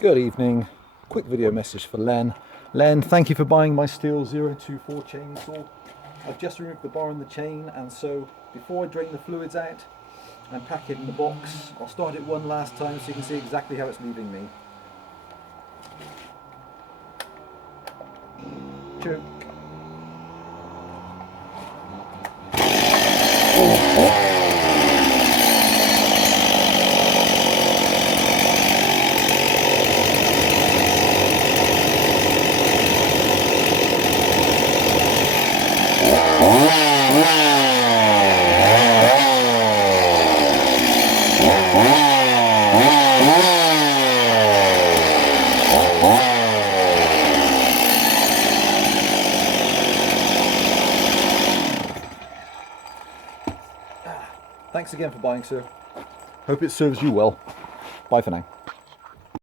Good evening. Quick video message for Len. Len, thank you for buying my Stihl 024 chainsaw. I've just removed the bar and the chain, and so before I drain the fluids out and pack it in the box, I'll start it one last time so you can see exactly how it's leaving me. Cheers. Thanks again for buying, sir. Hope it serves you well. Bye for now.